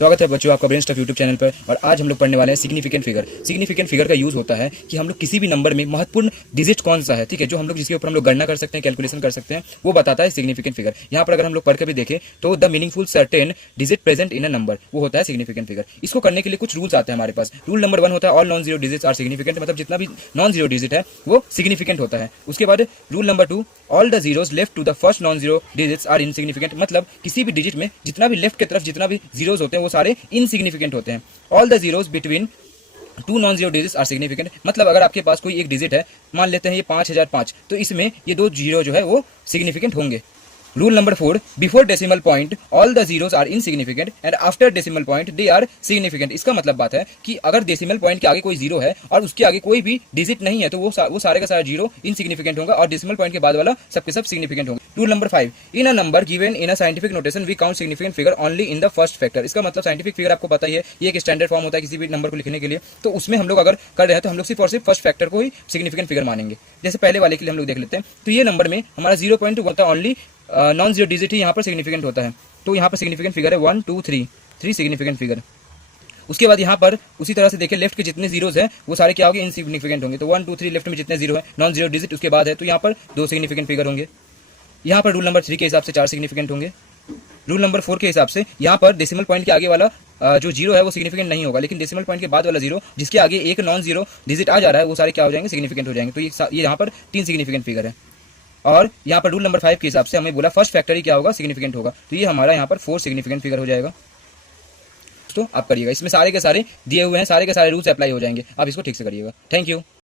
स्वागत है बच्चों आपका ब्रेन स्टफ यूट्यूब चैनल पर। और आज हम लोग पढ़ने वाले हैं सिग्निफिकेंट फिगर। सिग्निफिकेंट फिगर का यूज होता है कि हम लोग किसी भी नंबर में महत्वपूर्ण डिजिट कौन सा है, ठीक है, जो हम लोग जिसके ऊपर हम लोग गणना कर सकते हैं, कैलकुलेशन कर सकते हैं, वो बताता है सिग्निफिकेंट फिगर। यहाँ पर अगर हम लोग पढ़ के भी देखें तो the meaningful certain digit present in a number, वो होता है सिग्निफिकेंट फिगर। इसको करने के लिए कुछ रूल्स आते हैं हमारे पास। रूल नंबर 1 होता है all non zero digits are significant, मतलब जितना भी नॉन जीरो डिजिट है वो सिग्निफिकेंट होता है। उसके बाद rule number 2 all the zeros left to the first non zero digits are insignificant, मतलब किसी भी डिजिट में जितना भी लेफ्ट की तरफ जितना भी जीरोस होते हैं वो सारे इनसिग्निफिकेंट होते हैं। All the zeros between two non zero digits are significant, मतलब अगर आपके पास कोई एक डिजिट है, मान लेते हैं ये 5005, तो इसमें ये दो जीरो जो है वो सिग्निफिकेंट होंगे। Rule number 4 before decimal point all the zeros are insignificant and after decimal point they are significant. इसका मतलब बात है कि अगर डेसिमल पॉइंट के आगे कोई जीरो है और उसके आगे कोई भी डिजिट नहीं है तो वो सारे का सारा जीरो इनसिग्निफिकेंट होगा और डेसिमल पॉइंट के बाद वाला सबके सब सिग्निफिकेंट होंगे। Rule number 5 in a number given in a scientific notation we count significant figure only in the first factor. इसका मतलब साइंटिफिक फिगर आपको पता ही है, ये एक स्टैंडर्ड फॉर्म होता है किसी भी नंबर को लिखने के लिए, तो उसमें हम लोग अगर कर रहे हैं तो हम लोग सिर्फ और सिर्फ फर्स्ट फैक्टर को ही सिग्निफिकेंट फिगर मानेंगे। जैसे पहले वाले के लिए हम लोग देख लेते हैं, तो ये नंबर में हमारा 0.2 होता है, ओनली नॉन जीरो डिजिट ही यहाँ पर सिग्निफिकेंट होता है, तो यहाँ पर सिग्निफिकेंट फिगर है 1 2 3 सिग्निफिकेंट फिगर। उसके बाद यहाँ पर उसी तरह से देखिए, लेफ्ट के जितने जीरोस हैं वो सारे क्या होंगे, इनसिग्निफिकेंट होंगे। तो 1 2 3 लेफ्ट में जितने जीरो है नॉन जीरो डिजिट उसके बाद है, तो यहाँ पर 2 सिग्निफिकेंट फिगर होंगे। यहाँ पर रूल नंबर 3 के हिसाब से 4 सिग्निफिकेंट होंगे। रूल नंबर 4 के हिसाब से यहाँ पर डेसिमल पॉइंट के आगे वाला जो जीरो है वो सिग्निफिकेंट नहीं होगा, लेकिन डेसिमल पॉइंट के बाद वाला जीरो जिसके आगे एक नॉन जीरो डिजिट आ जा रहा है वो सारे क्या हो जाएंगे, सिग्निफिकेंट हो जाएंगे। तो ये यहाँ पर 3 सिग्निफिकेंट फिगर है। और यहाँ पर रूल नंबर 5 के हिसाब से हमें बोला फर्स्ट फैक्टर ही क्या होगा, सिग्निफिकेंट होगा, तो ये हमारा यहाँ पर 4 सिग्निफिकेंट फिगर हो जाएगा। तो आप करिएगा, इसमें सारे के सारे दिए हुए हैं, सारे के सारे रूल्स अप्लाई हो जाएंगे, आप इसको ठीक से करिएगा। Thank you.